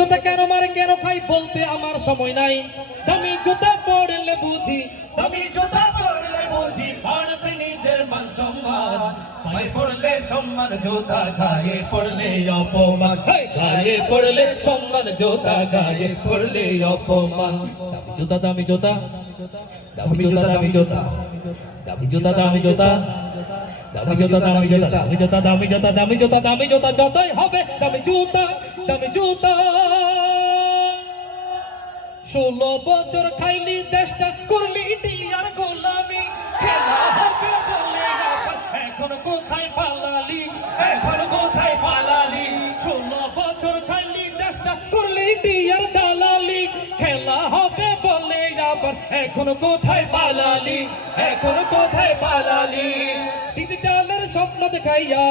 জুতা কেন মারে কেন খাই বলতে আমার সময় নাই। দামি জুতা পরলে বুঝি, দামি জুতা পরলে বুঝি বাড়বে নিজের মান সম্মান। পায়ে পড়লে সম্মান জুতা, গায়ে পড়লে অপমান। গায়ে পড়লে সম্মান জুতা, গায়ে পড়লে অপমান। দামি জুতা, দামি জুতা, দামি জুতা, দামি জুতা, দামি জুতা, দামি জুতা, দামি জুতা, দামি জুতা, দামি জুতা, দামি জুতা, দামি জুতা, দামি জুতা যতই হবে দামি জুতা, দামি জুতা। 16 বছর খাইলি দেশটা, করলি ইন্ডিয়ার গোলামি। খেলা হবে বলে এখন কোথায় পালালি, এখন কোথায় পালালি। 16 বছর খাইলি দেশটা, করলি ইন্ডিয়ার দালালি। খেলা হবে বলে আবার এখন কোথায় পালালি, এখন কোথায় পালালি। ডিজিটালের স্বপ্ন দেখাইয়া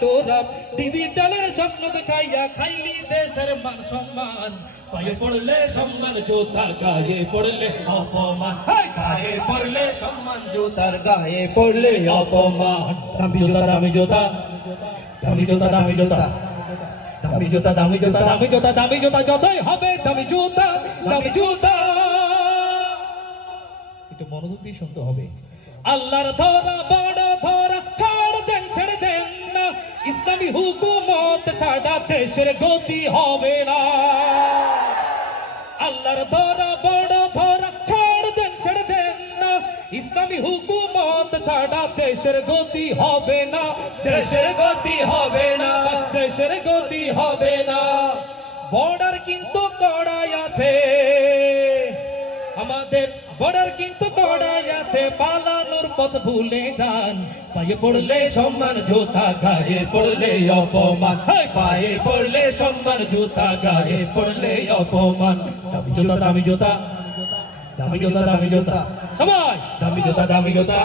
তোরা, ডিজিটালের স্বপ্ন দেখাইয়া খাইলি দেশের মান সম্মান। পায়ে পড়লে সম্মান জুতা, গায়ে পড়লে অপমান। গায়ে পড়লে সম্মান জুতার, গায়ে পড়লে অপমান। দামি জুতা, দামি জুতা, দামি জুতা, দামি জুতা, দামি জুতা, দামি জুতা, দামি জুতা, দামি জুতা যতই হবে দামি জুতা, দামি জুতা। একটু মনোযোগ দিয়ে শুনতে হবে। আল্লাহর ধরা বড় ধরা, ছাড় দেন ছেড়ে দেন না। ইসলামী হুকুমত ছাড়া দেশের গতি হবে না। আল্লাহর ধরা বড় ধরা, ছাড় দেন ছেড়ে দেন না। ইসলামী হুকুমত ছাড়া দেশের গতি হবে না, দেশের গতি হবে না, দেশের গতি হবে না। বর্ডার কিন্তু কড়াই আছে আমাদের, বর্ডার কিন্তু কড়াই আছে। পালানোর পথ ভুলে যান। পায়ে পড়লে সম্মান জুতা, গায়ে পড়লে অপমান। পায়ে পড়লে সম্মান জুতা, গায়ে পড়লে অপমান। দামি জুতা, দামি জুতা, দামি জুতা, দামি জুতা, সবাই দামি জুতা, দামি জুতা,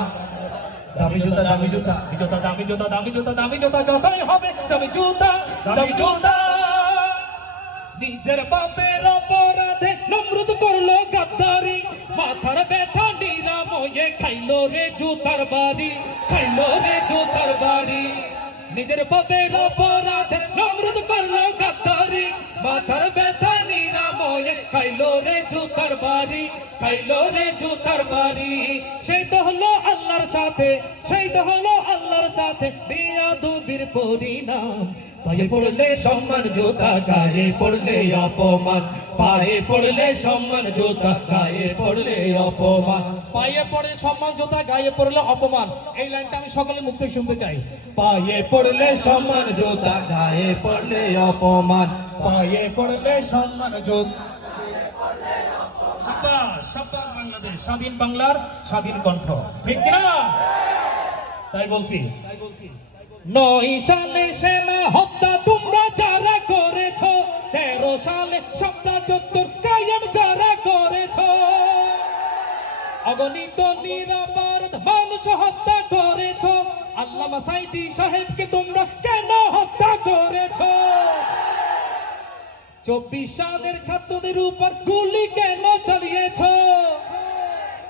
দামি জুতা, দামি জুতা, দামি জুতা, দামি জুতা, দামি জুতা যতই হবে দামি জুতা, দামি জুতা। নিজের বাপের অপরাধে নমরুদ করলো গাদ্দারি। মাথার ব্যথা নিরাময়ে খাইলো রে জুতার বাড়ি, খাইলো রে জুতার বাড়ি। নিজের বাপের অপরাধে নমরুদ করলো গাদ্দারি। মাথার ব্যথা নিরাময়ে খাইলো রে জুতার বাড়ি, খাইলো রে জুতার বাড়ি। সেই তো হলো আল্লাহর সাথে, সেই তো হলো আল্লাহর সাথে বেয়াদবির পরিণাম। পায়ে পড়লে সম্মান জুতা, গায়ে পড়লে অপমান। পায়ে পড়লে সম্মান জুতা, গায়ে পড়লে অপমান। পায়ে পড়ে সম্মান জুতা, গায়ে পড়লে অপমান। এই লাইনটা আমি সকলের মুখ থেকে শুনতে চাই। পায়ে পড়লে সম্মান জুতা, গায়ে পড়লে অপমান। পায়ে পড়লে সম্মান জুতা। সাবাস সাবাস বাংলাদেশ, স্বাধীন বাংলার স্বাধীন কণ্ঠ, ঠিক কিনা? তাই বলছি, তাই বলছি। 9 সালে সেনা হত্যা তোমরা যারা করেছ, 13 সালে শাপলা চত্বর কায়েম যারা করেছ। অগণিত নিরাপরাধ মানুষ হত্যা করেছ। আল্লামা সাঈদী সাহেবকে তোমরা কেন হত্যা করেছ? 24 সালের ছাত্রদের উপর গুলি কেন চালিয়েছ?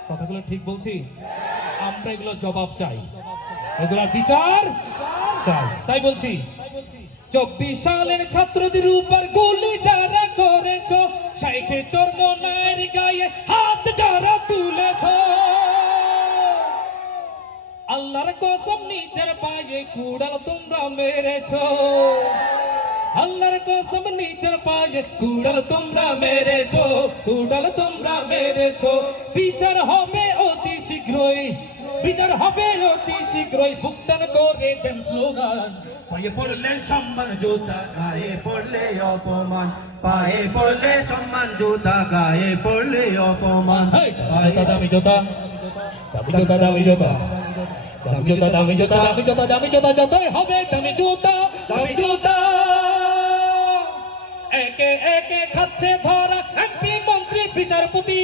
কথাগুলো ঠিক বলছি? আমরা এগুলো জবাব চাই, এগুলা বিচার চাই। তাই বলছি, 24 সালের ছাত্রদের উপর গুলি যারা করেছ, শাইখে চরমনায়ের গায়ে হাত যারা তুলেছ। আল্লাহর কসম নিজের পায়ে কুড়াল তোমরা মেরেছ। আল্লাহর কসম নিজের পায়ে কুড়াল তোমরা মেরেছ, কুড়াল তোমরা মেরেছ। বিচার হবে অতি শীঘ্রই, বিচার হবে অতি শীঘ্রই। ভুগতান করে দেন স্লোগান। পায়ে পড়লে সম্মান জুতা, গায়ে পড়লে অপমান। পায়ে পড়লে সম্মান জুতা, গায়ে পড়লে অপমান। দামি জুতা, দামি জুতা, দামি জুতা, দামি জুতা, দামি জুতা, দামি জুতা, দামি জুতা যতই হবে দামি জুতা, দামি জুতা। একে একে খাচ্ছে ধরা এমপি মন্ত্রী বিচারপতি।